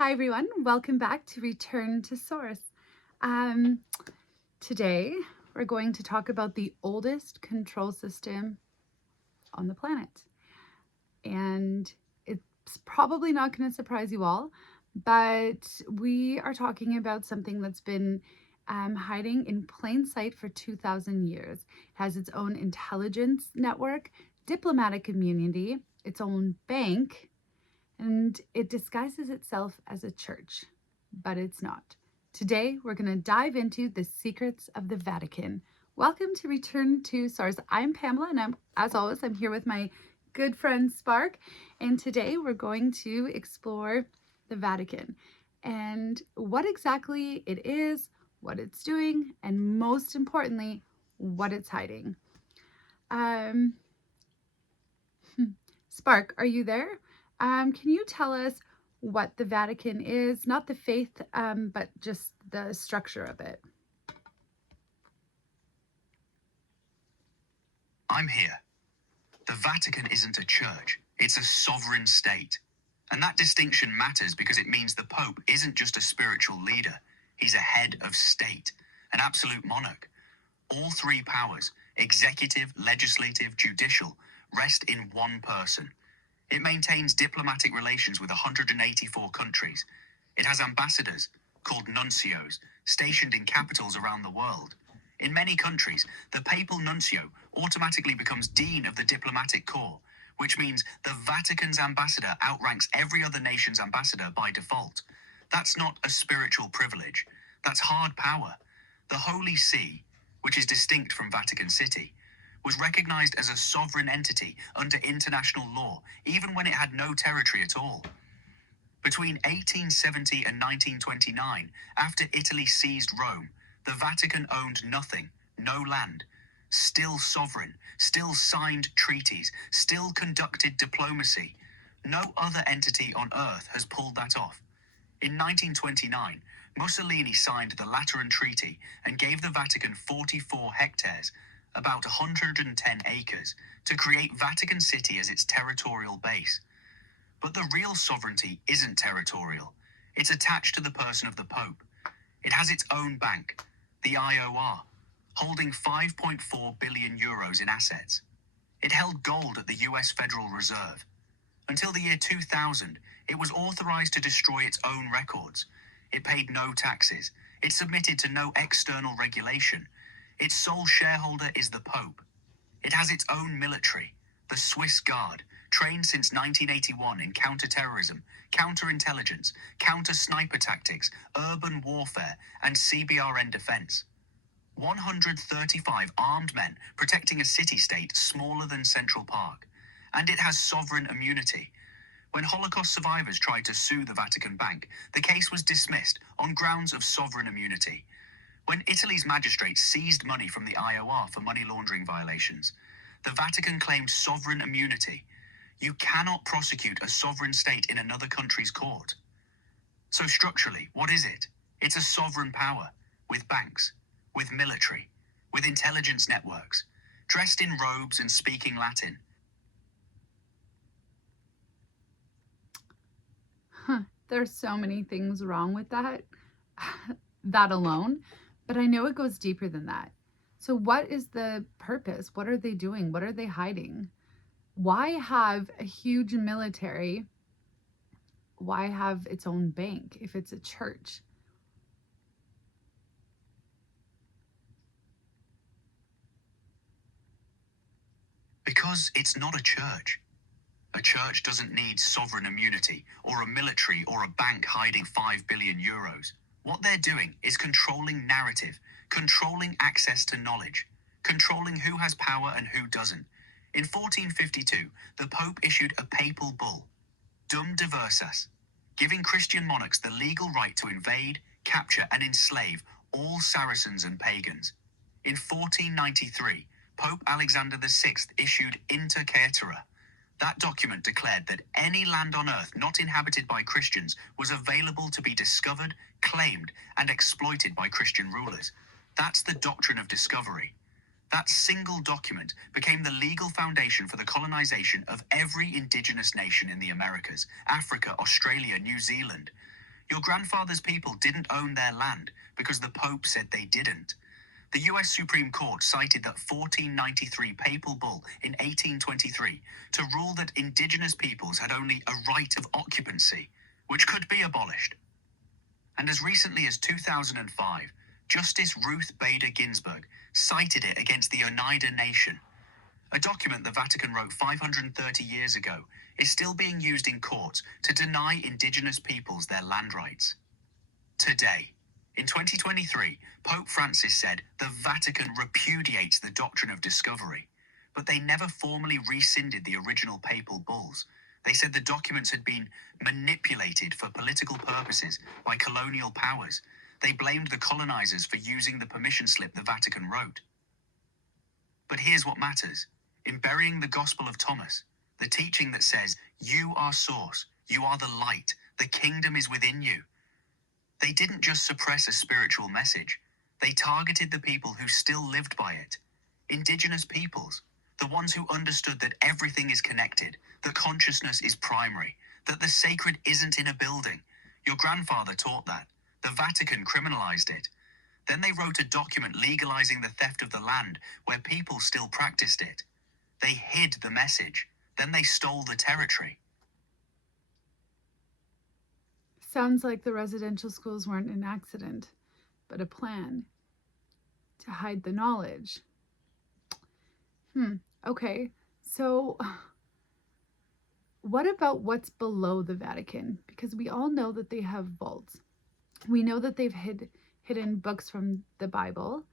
Hi everyone, welcome back to Return to Source. Today we're going to talk about the oldest control system on the planet. And it's probably not going to surprise you all, but we are talking about something that's been hiding in plain sight for 2,000 years. It has its own intelligence network, diplomatic immunity, its own bank, and it disguises itself as a church, but it's not. Today, we're going to dive into the secrets of the Vatican. Welcome to Return to Source. I'm Pamela, and as always, I'm here with my good friend Spark, and today we're going to explore the Vatican and what exactly it is, what it's doing, and most importantly, what it's hiding. Spark, are you there? Can you tell us what the Vatican is? Not the faith, but just the structure of it. I'm here. The Vatican isn't a church, it's a sovereign state. And that distinction matters because it means the Pope isn't just a spiritual leader, he's a head of state, an absolute monarch. All three powers, executive, legislative, judicial, rest in one person. It maintains diplomatic relations with 184 countries. It has ambassadors, called nuncios, stationed in capitals around the world. In many countries, the papal nuncio automatically becomes dean of the diplomatic corps, which means the Vatican's ambassador outranks every other nation's ambassador by default. That's not a spiritual privilege. That's hard power. The Holy See, which is distinct from Vatican City, was recognized as a sovereign entity under international law, even when it had no territory at all. Between 1870 and 1929, after Italy seized Rome, the Vatican owned nothing, no land, still sovereign, still signed treaties, still conducted diplomacy. No other entity on earth has pulled that off. In 1929, Mussolini signed the Lateran Treaty and gave the Vatican 44 hectares, about 110 acres, to create Vatican City as its territorial base. But the real sovereignty isn't territorial. It's attached to the person of the Pope. It has its own bank, the IOR, holding 5.4 billion euros in assets. It held gold at the US Federal Reserve. Until the year 2000, it was authorized to destroy its own records. It paid no taxes. It submitted to no external regulation. Its sole shareholder is the Pope. It has its own military, the Swiss Guard, trained since 1981 in counterterrorism, counterintelligence, counter-sniper tactics, urban warfare, and CBRN defense. 135 armed men protecting a city-state smaller than Central Park. And it has sovereign immunity. When Holocaust survivors tried to sue the Vatican Bank, the case was dismissed on grounds of sovereign immunity. When Italy's magistrates seized money from the IOR for money laundering violations, the Vatican claimed sovereign immunity. You cannot prosecute a sovereign state in another country's court. So structurally, what is it? It's a sovereign power, with banks, with military, with intelligence networks, dressed in robes and speaking Latin. There's so many things wrong with that, that alone, but I know it goes deeper than that. So what is the purpose? What are they doing? What are they hiding? Why have a huge military? Why have its own bank if it's a church? Because it's not a church. A church doesn't need sovereign immunity or a military or a bank hiding 5 billion euros. What they're doing is controlling narrative, controlling access to knowledge, controlling who has power and who doesn't. In 1452, the Pope issued a papal bull, Dum Diversas, giving Christian monarchs the legal right to invade, capture, and enslave all Saracens and pagans. In 1493, Pope Alexander VI issued Inter Caetera. That document declared that any land on earth not inhabited by Christians was available to be discovered, claimed, and exploited by Christian rulers. That's the Doctrine of Discovery. That single document became the legal foundation for the colonization of every indigenous nation in the Americas, Africa, Australia, New Zealand. Your grandfather's people didn't own their land because the Pope said they didn't. The US Supreme Court cited that 1493 papal bull in 1823 to rule that indigenous peoples had only a right of occupancy, which could be abolished. And as recently as 2005, Justice Ruth Bader Ginsburg cited it against the Oneida Nation. A document the Vatican wrote 530 years ago is still being used in courts to deny indigenous peoples their land rights. Today, in 2023, Pope Francis said the Vatican repudiates the Doctrine of Discovery, but they never formally rescinded the original papal bulls. They said the documents had been manipulated for political purposes by colonial powers. They blamed the colonizers for using the permission slip the Vatican wrote. But here's what matters. In burying the Gospel of Thomas, the teaching that says, "You are source, you are the light, the kingdom is within you," they didn't just suppress a spiritual message. They targeted the people who still lived by it. Indigenous peoples, the ones who understood that everything is connected, that consciousness is primary, that the sacred isn't in a building. Your grandfather taught that. The Vatican criminalized it. Then they wrote a document legalizing the theft of the land where people still practiced it. They hid the message. Then they stole the territory. Sounds like the residential schools weren't an accident, but a plan to hide the knowledge. Okay, so what about what's below the Vatican? Because we all know that they have vaults. We know that they've hidden books from the Bible,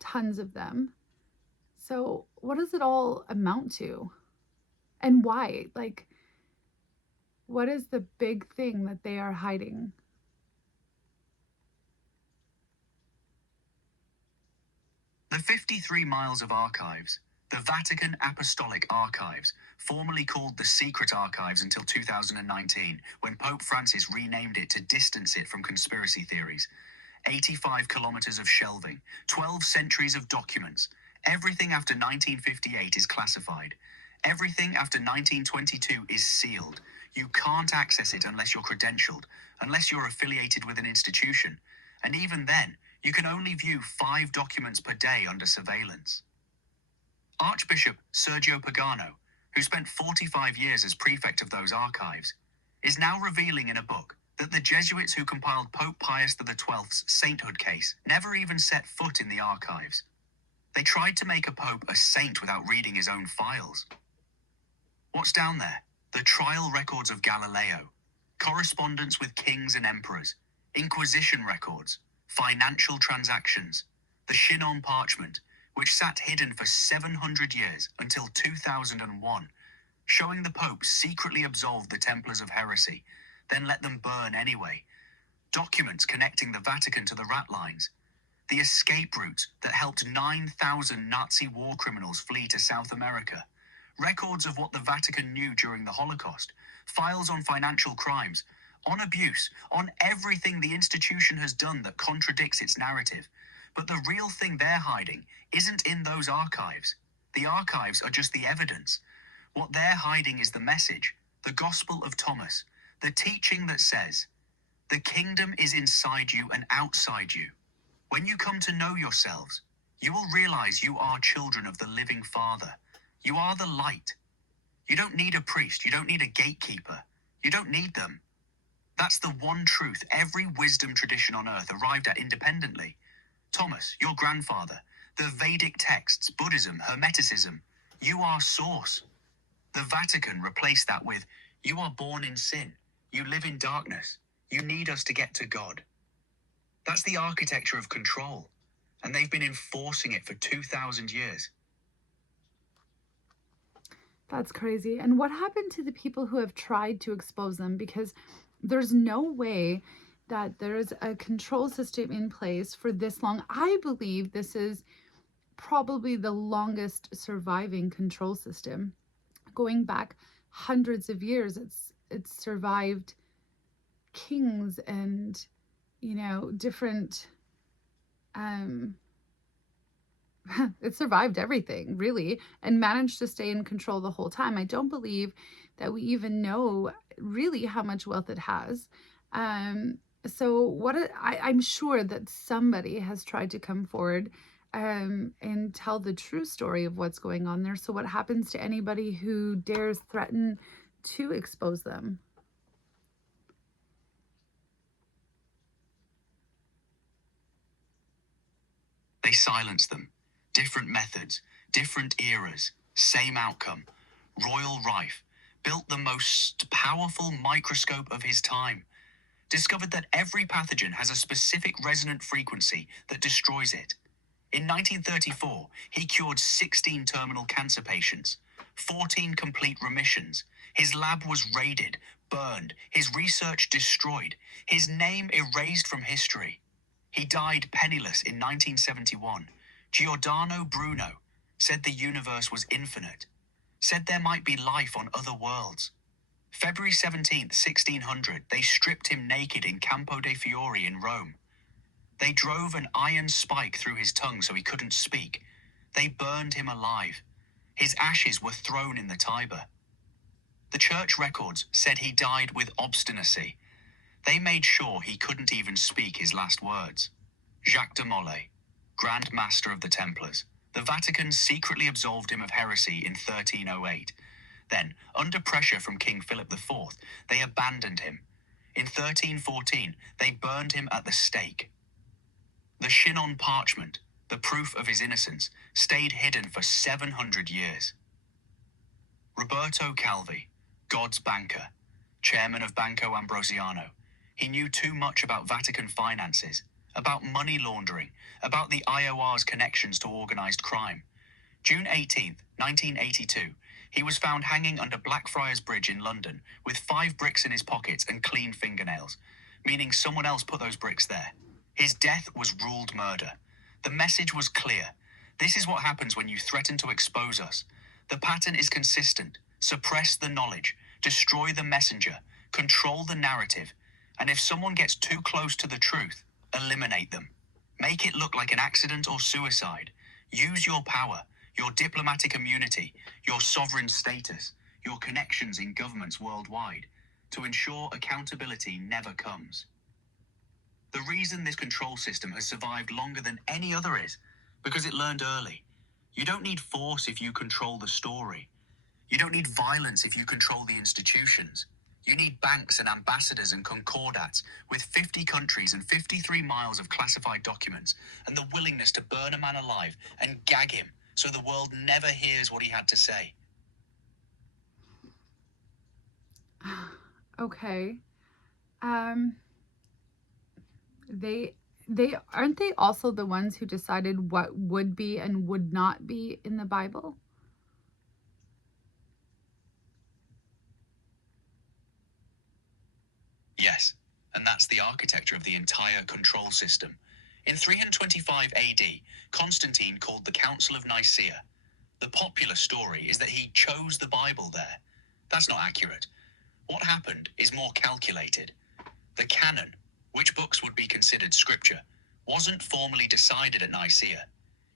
tons of them. So what does it all amount to? And why? Like, what is the big thing that they are hiding? The 53 miles of archives, the Vatican Apostolic Archives, formerly called the Secret Archives until 2019, when Pope Francis renamed it to distance it from conspiracy theories. 85 kilometers of shelving, 12 centuries of documents. Everything after 1958 is classified. Everything after 1922 is sealed. You can't access it unless you're credentialed, unless you're affiliated with an institution. And even then, you can only view 5 documents per day under surveillance. Archbishop Sergio Pagano, who spent 45 years as prefect of those archives, is now revealing in a book that the Jesuits who compiled Pope Pius XII's sainthood case never even set foot in the archives. They tried to make a pope a saint without reading his own files. What's down there? The trial records of Galileo, correspondence with kings and emperors, Inquisition records, financial transactions, the Chinon parchment, which sat hidden for 700 years until 2001, showing the Pope secretly absolved the Templars of heresy, then let them burn anyway. Documents connecting the Vatican to the rat lines. The escape routes that helped 9,000 Nazi war criminals flee to South America. Records of what the Vatican knew during the Holocaust. Files on financial crimes, on abuse, on everything the institution has done that contradicts its narrative. But the real thing they're hiding isn't in those archives. The archives are just the evidence. What they're hiding is the message, the Gospel of Thomas, the teaching that says, the kingdom is inside you and outside you. When you come to know yourselves, you will realize you are children of the living Father. You are the light. You don't need a priest. You don't need a gatekeeper. You don't need them. That's the one truth every wisdom tradition on earth arrived at independently. Thomas, your grandfather, the Vedic texts, Buddhism, Hermeticism, you are source. The Vatican replaced that with, you are born in sin. You live in darkness. You need us to get to God. That's the architecture of control, and they've been enforcing it for 2,000 years. That's crazy. And what happened to the people who have tried to expose them? Because there's no way that there's a control system in place for this long. I believe this is probably the longest surviving control system. Going back hundreds of years, it's survived kings and, different it survived everything, really, and managed to stay in control the whole time. I don't believe that we even know really how much wealth it has. So I'm sure that somebody has tried to come forward and tell the true story of what's going on there. So what happens to anybody who dares threaten to expose them? They silence them. Different methods, different eras, same outcome. Royal Rife built the most powerful microscope of his time, discovered that every pathogen has a specific resonant frequency that destroys it. In 1934, he cured 16 terminal cancer patients, 14 complete remissions. His lab was raided, burned, his research destroyed, his name erased from history. He died penniless in 1971. Giordano Bruno said the universe was infinite, said there might be life on other worlds. February 17th, 1600, they stripped him naked in Campo dei Fiori in Rome. They drove an iron spike through his tongue so he couldn't speak. They burned him alive. His ashes were thrown in the Tiber. The church records said he died with obstinacy. They made sure he couldn't even speak his last words. Jacques de Molay, Grand Master of the Templars. The Vatican secretly absolved him of heresy in 1308. Then, under pressure from King Philip IV, they abandoned him. In 1314, they burned him at the stake. The Chinon parchment, the proof of his innocence, stayed hidden for 700 years. Roberto Calvi, God's banker, chairman of Banco Ambrosiano. He knew too much about Vatican finances, about money laundering, about the IOR's connections to organized crime. June 18th, 1982, he was found hanging under Blackfriars Bridge in London with 5 bricks in his pockets and clean fingernails, meaning someone else put those bricks there. His death was ruled murder. The message was clear. This is what happens when you threaten to expose us. The pattern is consistent. Suppress the knowledge, destroy the messenger, control the narrative, and if someone gets too close to the truth, eliminate them. Make it look like an accident or suicide. Use your power, your diplomatic immunity, your sovereign status, your connections in governments worldwide, to ensure accountability never comes. The reason this control system has survived longer than any other is because it learned early. You don't need force if you control the story. You don't need violence if you control the institutions. You need banks and ambassadors and concordats with 50 countries and 53 miles of classified documents and the willingness to burn a man alive and gag him so the world never hears what he had to say. Okay. Um, they aren't they also the ones who decided what would be and would not be in the Bible? Yes, and that's the architecture of the entire control system. In 325 AD, Constantine called the Council of Nicaea. The popular story is that he chose the Bible there. That's not accurate. What happened is more calculated. The canon, which books would be considered scripture, wasn't formally decided at Nicaea.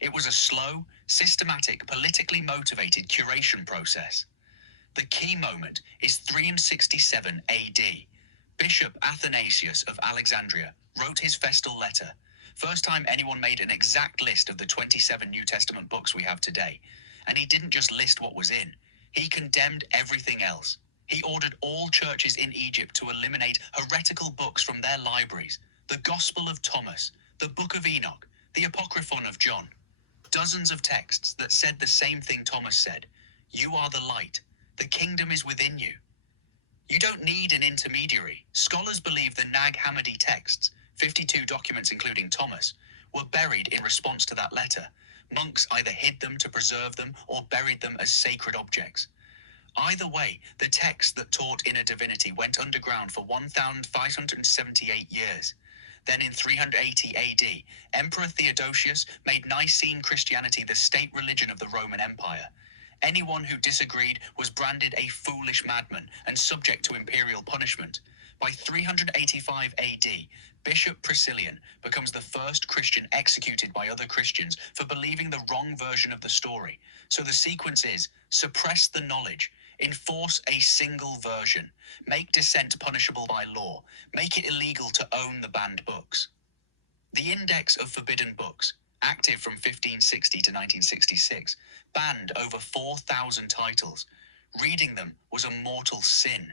It was a slow, systematic, politically motivated curation process. The key moment is 367 AD. Bishop Athanasius of Alexandria wrote his festal letter. First time anyone made an exact list of the 27 New Testament books we have today. And he didn't just list what was in. He condemned everything else. He ordered all churches in Egypt to eliminate heretical books from their libraries. The Gospel of Thomas, the Book of Enoch, the Apocryphon of John. Dozens of texts that said the same thing Thomas said. You are the light. The kingdom is within you. You don't need an intermediary. Scholars believe the Nag Hammadi texts, 52 documents including Thomas, were buried in response to that letter. Monks either hid them to preserve them or buried them as sacred objects. Either way, the texts that taught inner divinity went underground for 1,578 years. Then in 380 AD, Emperor Theodosius made Nicene Christianity the state religion of the Roman Empire. Anyone who disagreed was branded a foolish madman and subject to imperial punishment. By 385 AD, Bishop Priscillian becomes the first Christian executed by other Christians for believing the wrong version of the story. So the sequence is: suppress the knowledge, Enforce a single version. Make dissent punishable by law. Make it illegal to own the banned books. The Index of Forbidden Books, active from 1560 to 1966, banned over 4,000 titles. Reading them was a mortal sin.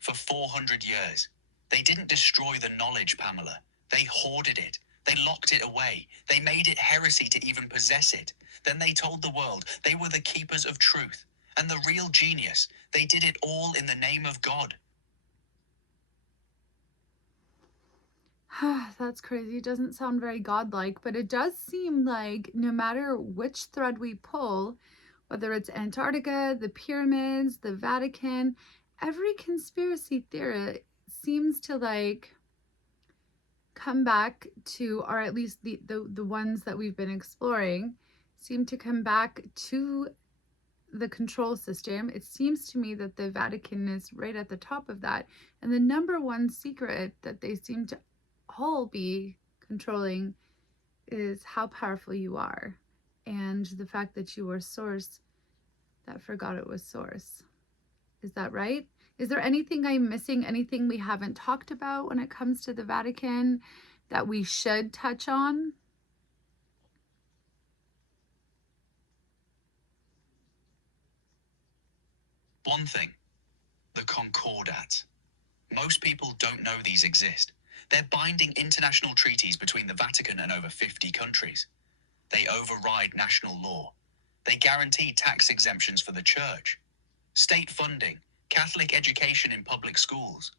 For 400 years, they didn't destroy the knowledge, Pamela. They hoarded it. They locked it away. They made it heresy to even possess it. Then they told the world they were the keepers of truth. And the real genius, they did it all in the name of God. That's crazy. It doesn't sound very godlike, but it does seem like no matter which thread we pull, whether it's Antarctica, the pyramids, the Vatican, every conspiracy theory seems to like come back to, or at least the ones that we've been exploring, seem to come back to the control system. It seems to me that the Vatican is right at the top of that. And the number one secret that they seem to all be controlling is how powerful you are, and the fact that you are source that forgot it was source. Is that right? Is there anything I'm missing, anything we haven't talked about when it comes to the Vatican that we should touch on? One thing, the Concordats. Most people don't know these exist. They're binding international treaties between the Vatican and over 50 countries. They override national law. They guarantee tax exemptions for the church, state funding, Catholic education in public schools.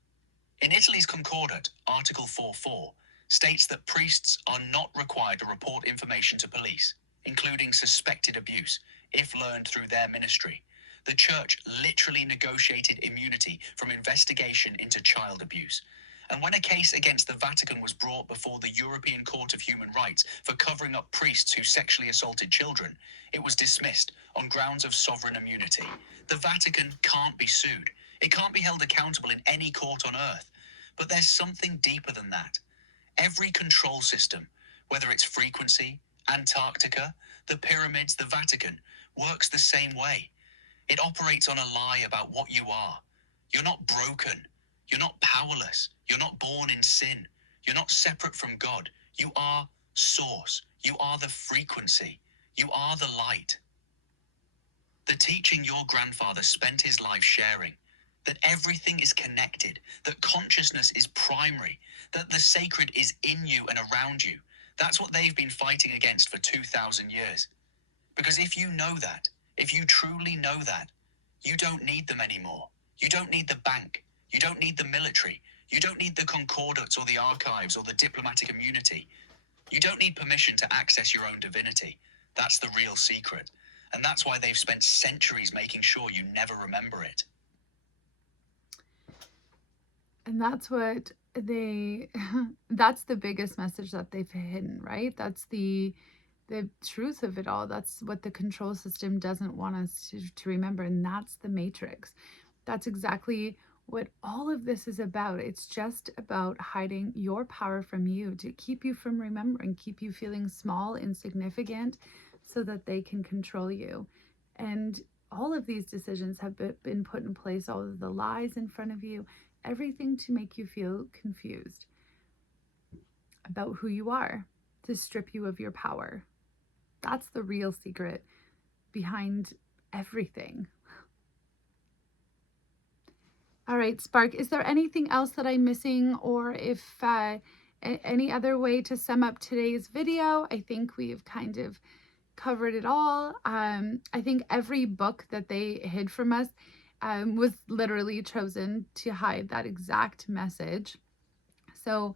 In Italy's Concordat, Article 4.4 states that priests are not required to report information to police, including suspected abuse, if learned through their ministry. The church literally negotiated immunity from investigation into child abuse. And when a case against the Vatican was brought before the European Court of Human Rights for covering up priests who sexually assaulted children, it was dismissed on grounds of sovereign immunity. The Vatican can't be sued. It can't be held accountable in any court on earth. But there's something deeper than that. Every control system, whether it's frequency, Antarctica, the pyramids, the Vatican, works the same way. It operates on a lie about what you are. You're not broken. You're not powerless. You're not born in sin. You're not separate from God. You are source. You are the frequency. You are the light. The teaching your grandfather spent his life sharing, that everything is connected, that consciousness is primary, that the sacred is in you and around you. That's what they've been fighting against for 2,000 years. Because if you know that, if you truly know that, you don't need them anymore. You don't need the bank. You don't need the military. You don't need the concordats or the archives or the diplomatic immunity. You don't need permission to access your own divinity. That's the real secret. And that's why they've spent centuries making sure you never remember it. And that's what that's the biggest message that they've hidden, right? That's the truth of it all. That's what the control system doesn't want us to remember. And that's the matrix. That's exactly what all of this is about. It's just about hiding your power from you, to keep you from remembering, keep you feeling small, insignificant, so that they can control you. And all of these decisions have been put in place, all of the lies in front of you, everything to make you feel confused about who you are, to strip you of your power. That's the real secret behind everything. All right, Spark, is there anything else that I'm missing, or if any other way to sum up today's video? I think we've kind of covered it all. I think every book that they hid from us was literally chosen to hide that exact message. So,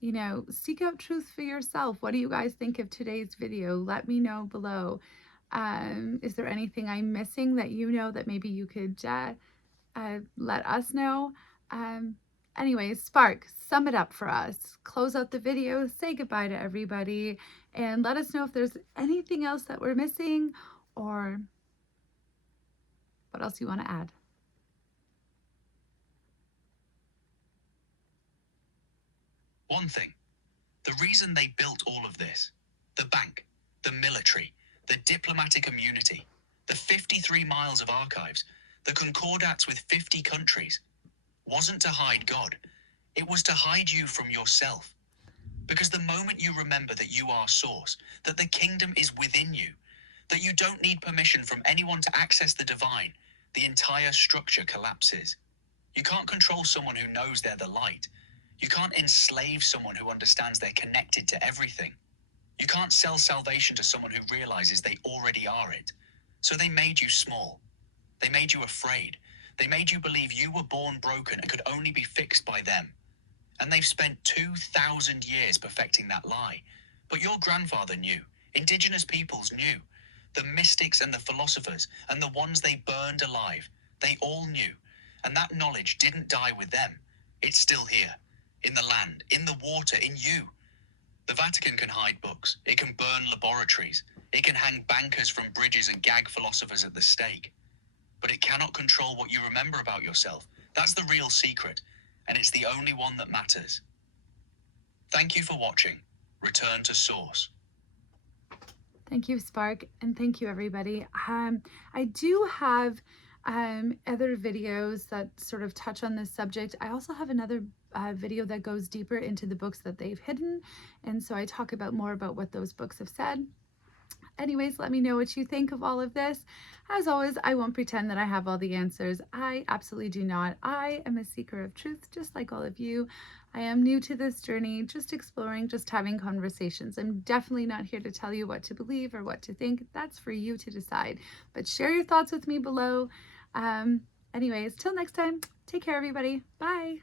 you know, seek out truth for yourself. What do you guys think of today's video? Let me know below. Is there anything I'm missing that you know that maybe you could let us know? Anyways, Spark, sum it up for us. Close out the video, say goodbye to everybody, and let us know if there's anything else that we're missing or what else you want to add. One thing, the reason they built all of this, the bank, the military, the diplomatic immunity, the 53 miles of archives, The concordats with 50 countries wasn't to hide God. It was to hide you from yourself. Because the moment you remember that you are source, that the kingdom is within you, that you don't need permission from anyone to access the divine, the entire structure collapses. You can't control someone who knows they're the light. You can't enslave someone who understands they're connected to everything. You can't sell salvation to someone who realizes they already are it. So they made you small. They made you afraid. They made you believe you were born broken and could only be fixed by them. And they've spent 2,000 years perfecting that lie. But your grandfather knew. Indigenous peoples knew. The mystics and the philosophers and the ones they burned alive, they all knew. And that knowledge didn't die with them. It's still here. In the land, in the water, in you. The Vatican can hide books. It can burn laboratories. It can hang bankers from bridges and gag philosophers at the stake. But it cannot control what you remember about yourself. That's the real secret. And it's the only one that matters. Thank you for watching. Return to source. Thank you, Spark, and thank you, everybody. I do have other videos that sort of touch on this subject. I also have another video that goes deeper into the books that they've hidden, and so I talk about more about what those books have said. Anyways, let me know what you think of all of this. As always, I won't pretend that I have all the answers. I absolutely do not. I am a seeker of truth, just like all of you. I am new to this journey, just exploring, just having conversations. I'm definitely not here to tell you what to believe or what to think. That's for you to decide. But share your thoughts with me below. Anyways, till next time, take care, everybody. Bye.